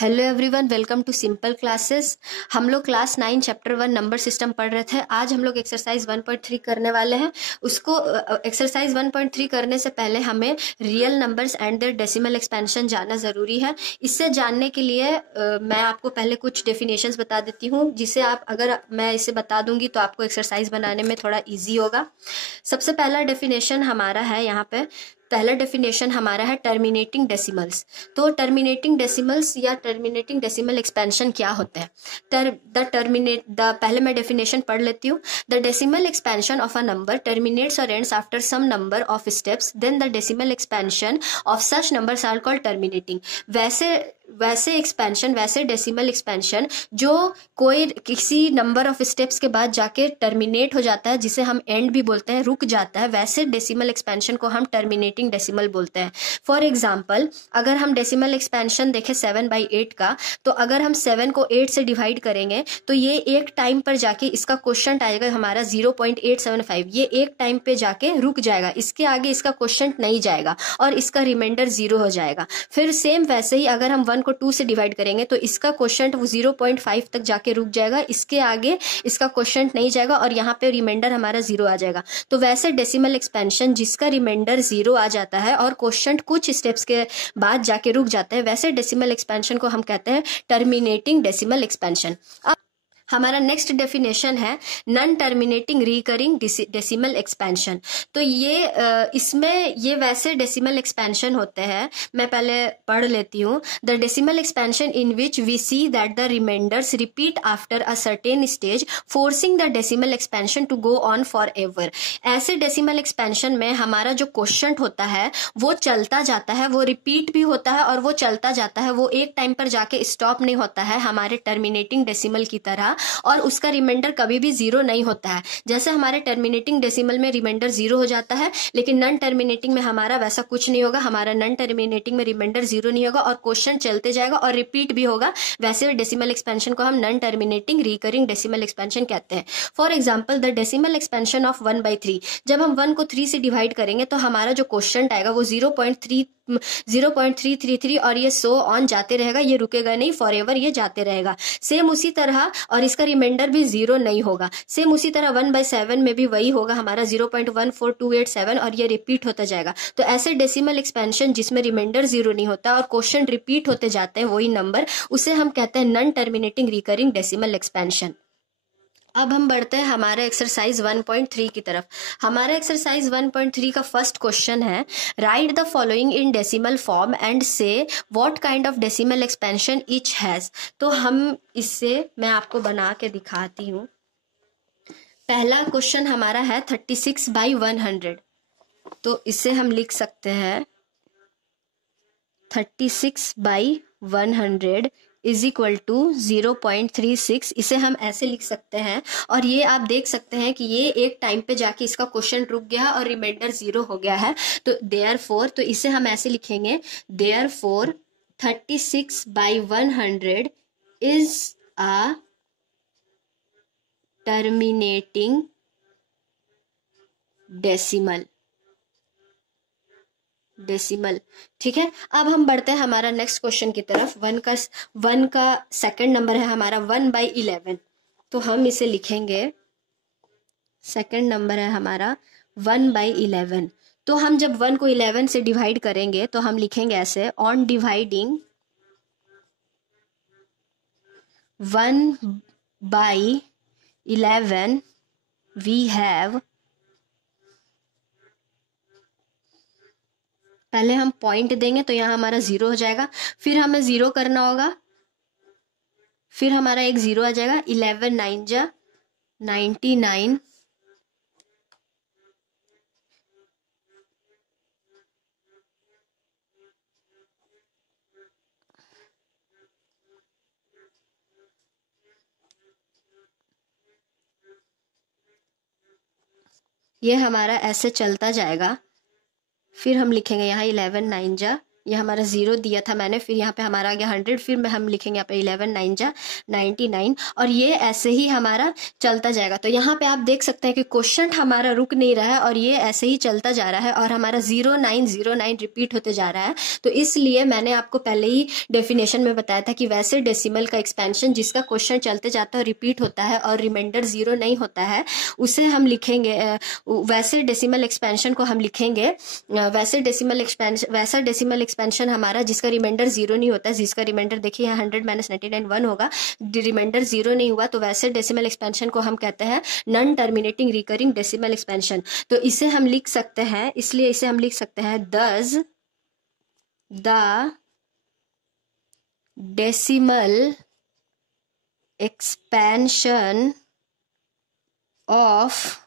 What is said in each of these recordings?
Hello everyone, welcome to simple classes. हम लोग class 9 chapter 1 number system पढ़ रहे थे। आज हम लोग एक्सरसाइज 1.3 करने वाले हैं। उसको एक्सरसाइज 1.3 करने से पहले हमें real numbers and their decimal expansion जानना ज़रूरी है। इससे जानने के लिए मैं आपको पहले कुछ डेफिनेशंस बता देती हूँ, जिसे आप अगर मैं इसे बता दूंगी तो आपको एक्सरसाइज बनाने में थोड़ा ईजी होगा। सबसे पहला डेफिनेशन हमारा है यहाँ पे, पहला डेफिनेशन हमारा है टर्मिनेटिंग डेसिमल्स। तो टर्मिनेटिंग डेसिमल्स या टर्मिनेटिंग डेसिमल एक्सपेंशन क्या होता है? पहले मैं डेफिनेशन पढ़ लेती हूँ। The decimal expansion of a number terminates or ends after some number of steps, then the decimal expansion of such numbers are called terminating. वैसे एक्सपेंशन, वैसे डेसिमल एक्सपेंशन जो कोई किसी नंबर ऑफ स्टेप्स के बाद जाके टर्मिनेट हो जाता है, जिसे हम एंड भी बोलते हैं, रुक जाता है, वैसे डेसिमल एक्सपेंशन को हम टर्मिनेटिंग डेसिमल बोलते हैं। फॉर एग्जाम्पल, अगर हम डेसिमल एक्सपेंशन देखें 7/8 का, तो अगर हम 7 को 8 से डिवाइड करेंगे तो ये एक टाइम पर जाके इसका क्वोशंट आएगा हमारा 0.875। ये एक टाइम पे जाके रुक जाएगा, इसके आगे इसका क्वोशंट नहीं जाएगा और इसका रिमाइंडर 0 हो जाएगा। फिर सेम वैसे ही अगर हम 1 को 2 से डिवाइड करेंगे तो इसका क्वोशंट वो 0.5 तक जाके रुक जाएगा, इसके आगे इसका क्वोशंट नहीं जाएगा और यहाँ पे रिमाइंडर हमारा 0 आ जाएगा। तो वैसे डेसिमल एक्सपेंशन जिसका रिमाइंडर 0 आ जाता है और क्वोशंट कुछ स्टेप्स के बाद जाके रुक जाते हैं, वैसे डेसिमल एक्सपेंशन को हम कहते हैं टर्मिनेटिंग डेसिमल एक्सपेंशन। हमारा नेक्स्ट डेफिनेशन है non terminating recurring decimal expansion. तो इसमें ये वैसे डेसिमल एक्सपेंशन होते हैं, मैं पहले पढ़ लेती हूँ। The decimal expansion in which we see that the remainders repeat after a certain stage, forcing the decimal expansion to go on forever. ऐसे डेसिमल एक्सपेंशन में हमारा जो क्वोशंट होता है वो चलता जाता है, वो रिपीट भी होता है और वो चलता जाता है, वो एक टाइम पर जाके स्टॉप नहीं होता है हमारे टर्मिनेटिंग डेसिमल की तरह, और उसका रिमाइंडर कभी भी 0 नहीं होता है। जैसे हमारे टर्मिनेटिंग डेसिमल में रिमाइंडर 0 हो जाता है, लेकिन नॉन टर्मिनेटिंग में हमारा वैसा कुछ नहीं होगा। हमारा नॉन टर्मिनेटिंग में रिमाइंडर 0 नहीं होगा और क्वेश्चन चलते जाएगा और रिपीट भी होगा। वैसे डेसिमल एक्सपेंशन को हम non terminating recurring decimal expansion कहते हैं। For example, the decimal expansion of 1/3। जब हम 1 को 3 से डिवाइड करेंगे तो हमारा जो क्वेश्चन आएगा वो 0.333 और ये सो ऑन जाते रहेगा, ये रुकेगा नहीं, फॉर एवर ये जाते रहेगा। सेम उसी तरह, और इसका रिमाइंडर भी 0 नहीं होगा। सेम उसी तरह 1/7 में भी वही होगा हमारा 0.14287 और ये रिपीट होता जाएगा। तो ऐसे डेसिमल एक्सपेंशन जिसमें रिमाइंडर 0 नहीं होता और क्वेश्चन रिपीट होते जाते हैं वही नंबर, उसे हम कहते हैं non terminating recurring decimal expansion. अब हम बढ़ते हैं हमारे एक्सरसाइज 1.3 की तरफ। हमारा एक्सरसाइज 1.3 का फर्स्ट क्वेश्चन है, write the following in decimal form and say what kind of decimal expansion each has. तो मैं आपको बना के दिखाती हूँ। पहला क्वेश्चन हमारा है 36/100। तो इसे हम लिख सकते हैं 36/100 इज इक्वल टू 0.36। इसे हम ऐसे लिख सकते हैं, और ये आप देख सकते हैं कि ये एक टाइम पे जाके इसका क्वेश्चन रुक गया और रिमाइंडर 0 हो गया है। तो देयरफॉर, तो इसे हम ऐसे लिखेंगे, therefore 36/100 is a terminating decimal. ठीक है। अब हम बढ़ते हैं हमारा नेक्स्ट क्वेश्चन की तरफ। 1 का सेकंड नंबर है हमारा 1/11। तो हम इसे लिखेंगे, सेकंड नंबर है हमारा 1/11। तो हम जब 1 को 11 से डिवाइड करेंगे तो हम लिखेंगे ऐसे, ऑन डिवाइडिंग 1/11 वी हैव, पहले हम पॉइंट देंगे तो यहाँ हमारा 0 हो जाएगा, फिर हमें 0 करना होगा, फिर हमारा एक 0 आ जाएगा। 11 9 जा 99, ये हमारा ऐसे चलता जाएगा। फिर हम लिखेंगे यहाँ 11 9 जा ये हमारा 0 दिया था मैंने, फिर यहाँ पे हमारा आ गया 100, फिर में हम लिखेंगे यहाँ पे 11 9 जा 99, और ये ऐसे ही हमारा चलता जाएगा। तो यहाँ पे आप देख सकते हैं कि क्वेश्चन हमारा रुक नहीं रहा है और ये ऐसे ही चलता जा रहा है और हमारा 0909 रिपीट होते जा रहा है। तो इसलिए मैंने आपको पहले ही डेफिनेशन में बताया था कि वैसे डेसिमल का एक्सपेंशन जिसका क्वेश्चन चलते जाता है, रिपीट होता है और रिमाइंडर 0 नहीं होता है, उसे हम लिखेंगे, वैसे डेसिमल एक्सपेंशन को हम लिखेंगे, वैसा डेसिमल एक्सपेंशन हमारा जिसका रिमाइंडर 0 नहीं होता, जिसका रिमाइंडर देखिए यहाँ 100 - 99 1 होगा, रिमाइंडर 0 नहीं हुआ, तो वैसे डेसिमल एक्सपेंशन को हम कहते हैं non terminating recurring decimal expansion. तो इसे हम लिख सकते हैं, इसलिए इसे हम लिख सकते हैं thus the decimal expansion of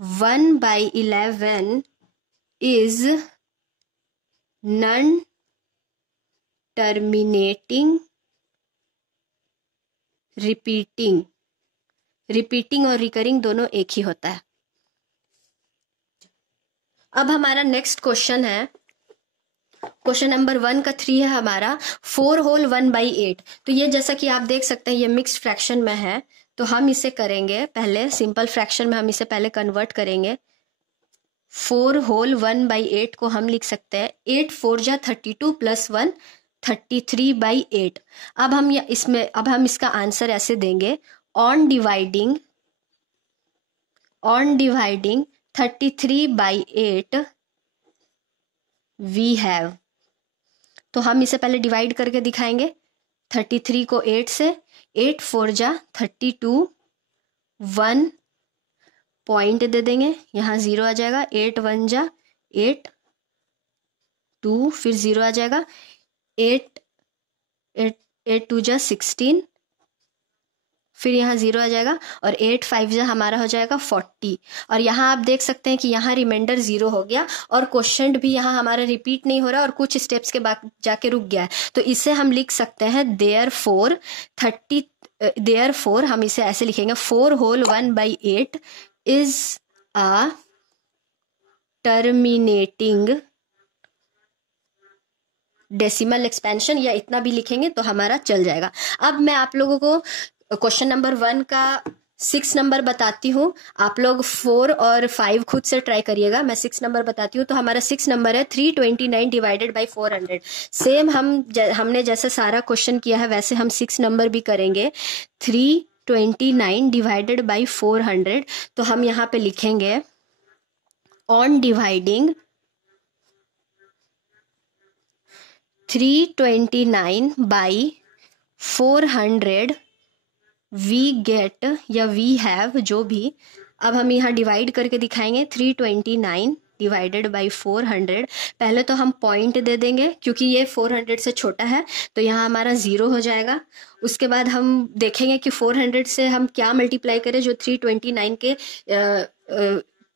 1/11 is non terminating repeating और रिकरिंग दोनों एक ही होता है। अब हमारा नेक्स्ट क्वेश्चन है, क्वेश्चन नंबर 1 का 3 है हमारा 4 होल 1/8। तो ये जैसा कि आप देख सकते हैं ये मिक्स्ड फ्रैक्शन में है, तो हम इसे करेंगे पहले सिंपल फ्रैक्शन में, हम इसे पहले कन्वर्ट करेंगे। 4 होल 1/8 को हम लिख सकते हैं 8 4 जा 32 + 1 33/8। अब हम इसका आंसर ऐसे देंगे, ऑन डिवाइडिंग 33/8 वी हैव। तो हम इसे पहले डिवाइड करके दिखाएंगे, 33 को 8 से, 8 4 जा 32, 1 पॉइंट दे देंगे, यहाँ 0 आ जाएगा, 8 1 जा 8, 2 फिर 0 आ जाएगा, 8 2 जा 16, फिर यहाँ 0 आ जाएगा, और 8 5 जा हमारा हो जाएगा 40। और यहाँ आप देख सकते हैं कि यहाँ रिमाइंडर 0 हो गया और क्वेश्चन भी यहाँ हमारा रिपीट नहीं हो रहा और कुछ स्टेप्स के बाद जाके रुक गया है। तो इसे हम लिख सकते हैं देयरफॉर हम इसे ऐसे लिखेंगे, 4 whole 1/8 is a terminating decimal expansion, या इतना भी लिखेंगे तो हमारा चल जाएगा। अब मैं आप लोगों को क्वेश्चन नंबर 1 का 6 नंबर बताती हूँ, आप लोग 4 और 5 खुद से ट्राई करिएगा, मैं 6 नंबर बताती हूँ। तो हमारा 6 नंबर है 329 डिवाइडेड बाई 400। सेम हमने जैसे सारा क्वेश्चन किया है वैसे हम 6 नंबर भी करेंगे, 329 डिवाइडेड बाई 400। तो हम यहाँ पे लिखेंगे, on dividing 329 by 400 we get या वी हैव, जो भी। अब हम यहाँ डिवाइड करके दिखाएंगे, 329 डिवाइडेड बाई 400। पहले तो हम पॉइंट दे देंगे क्योंकि ये 400 से छोटा है, तो यहाँ हमारा 0 हो जाएगा। उसके बाद हम देखेंगे कि 400 से हम क्या मल्टीप्लाई करें जो 329 के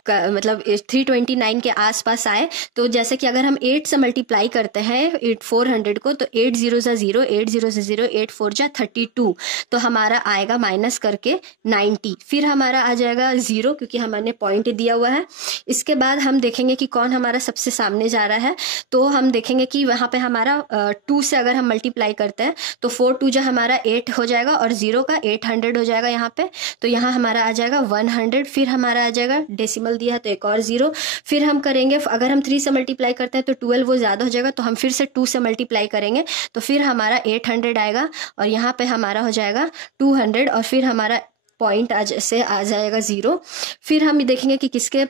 मतलब 329 के आसपास आए। तो जैसे कि अगर हम 8 से मल्टीप्लाई करते हैं 400 को, तो 8 0 जा 0, 8 0 से 0, 8 4 जा 32, तो हमारा आएगा माइनस करके 90। फिर हमारा आ जाएगा 0 क्योंकि हमने पॉइंट दिया हुआ है। इसके बाद हम देखेंगे कि कौन हमारा सबसे सामने जा रहा है, तो हम देखेंगे कि वहाँ पे हमारा 2 से अगर हम मल्टीप्लाई करते हैं तो 4 2 जा हमारा 8 हो जाएगा और 0 का 800 हो जाएगा यहाँ पे, तो यहाँ हमारा आ जाएगा 100। फिर हमारा आ जाएगा डेसिमल दिया है तो एक और 0। फिर हम करेंगे, अगर हम 3 से मल्टीप्लाई करते हैं तो 12 वो ज्यादा हो जाएगा, तो हम फिर से 2 से मल्टीप्लाई करेंगे तो फिर हमारा 800 आएगा और यहाँ पे हमारा हो जाएगा 200 और फिर हमारा पॉइंट से आ जाएगा 0। फिर हम देखेंगे कि किसके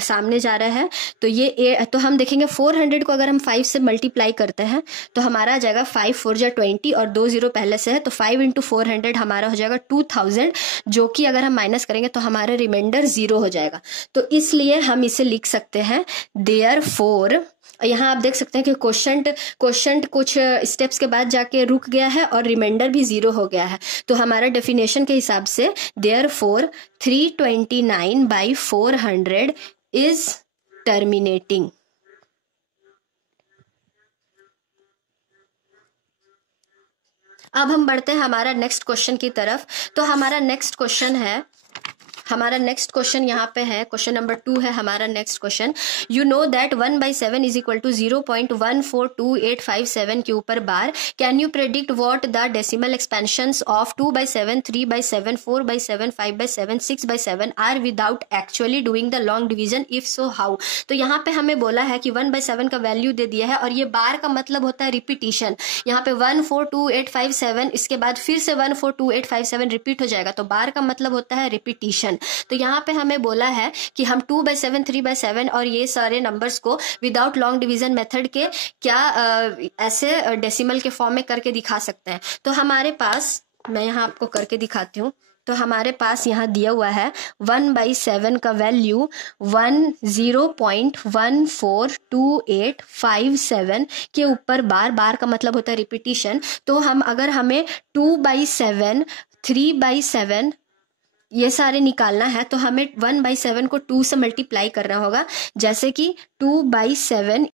सामने जा रहा है, तो हम देखेंगे 400 को अगर हम 5 से मल्टीप्लाई करते हैं तो हमारा आ जाएगा 5 4 जा 20 और 2 0 पहले से है, तो 5 × 400 हमारा हो जाएगा 2000, जो कि अगर हम माइनस करेंगे तो हमारा रिमाइंडर 0 हो जाएगा। तो इसलिए हम इसे लिख सकते हैं देयरफॉर। यहाँ आप देख सकते हैं कि क्वेश्चन कुछ स्टेप्स के बाद जाके रुक गया है और रिमाइंडर भी 0 हो गया है। तो हमारा डेफिनेशन के हिसाब से देयरफॉर 329 बाई 400 इज टर्मिनेटिंग। अब हम बढ़ते हैं हमारा नेक्स्ट क्वेश्चन की तरफ। तो हमारा नेक्स्ट क्वेश्चन है हमारा नेक्स्ट क्वेश्चन यहाँ पे है, क्वेश्चन नंबर 2 है हमारा next question. You know that 1/7 is equal to 0.142857 के ऊपर बार। Can you predict what the decimal expansions of 2/7, 3/7, 4/7, 5/7, 6/7 are without actually doing the long division, if so how. तो यहाँ पे हमें बोला है कि 1/7 का वैल्यू दे दिया है और ये बार का मतलब होता है रिपीटिशन। यहाँ पे 142857, इसके बाद फिर से 142857 रिपीट हो जाएगा, तो बार का मतलब होता है रिपीटिशन। तो यहाँ पे हमें बोला है कि हम 2/7, 3/7 और ये सारे नंबर्स को विदाउट लॉन्ग डिवीजन मेथड के क्या ऐसे डेसिमल के फॉर्म में करके दिखा सकते हैं। तो हमारे पास, मैं यहाँ आपको करके दिखाती हूँ। तो हमारे पास यहाँ दिया हुआ है 1/7 का वैल्यू 10.142857 के ऊपर बार। बार का मतलब होता है रिपीटिशन। तो अगर हमें 2/7, 3/7 ये सारे निकालना है तो हमें 1/7 को 2 से मल्टीप्लाई करना होगा। जैसे कि 2/7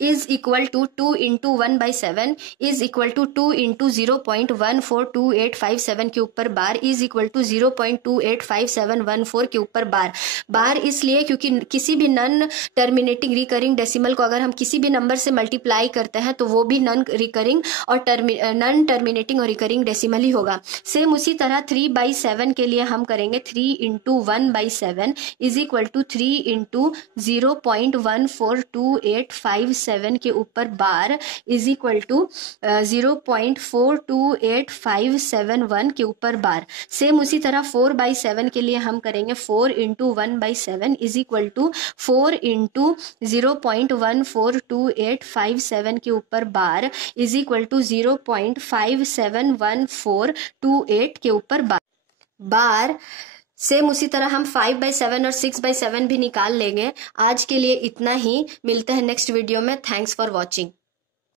is equal to 2 into 1/7 is equal to 2 into 0.142857 के ऊपर बार इज इक्वल टू 0.285714 के ऊपर बार। बार इसलिए क्योंकि किसी भी नॉन टर्मिनेटिंग रिकरिंग डेसिमल को अगर हम किसी भी नंबर से मल्टीप्लाई करते हैं तो वो भी नॉन रिकरिंग और नॉन टर्मिनेटिंग और रिकरिंग डेसिमल ही होगा। सेम उसी तरह 3/7 के लिए हम करेंगे 3 into 1/7 is equal to 3 into 0.142857 के ऊपर बार इज इक्वल टू 0.428571 के ऊपर बार। सेम उसी तरह 4/7 के लिए हम करेंगे 4 into 1/7 is equal to 4 into 0.142857 के ऊपर बार इज इक्वल टू 0.571428 के ऊपर बार। सेम उसी तरह हम 5/7 और 6/7 भी निकाल लेंगे। आज के लिए इतना ही, मिलते हैं नेक्स्ट वीडियो में। Thanks for watching.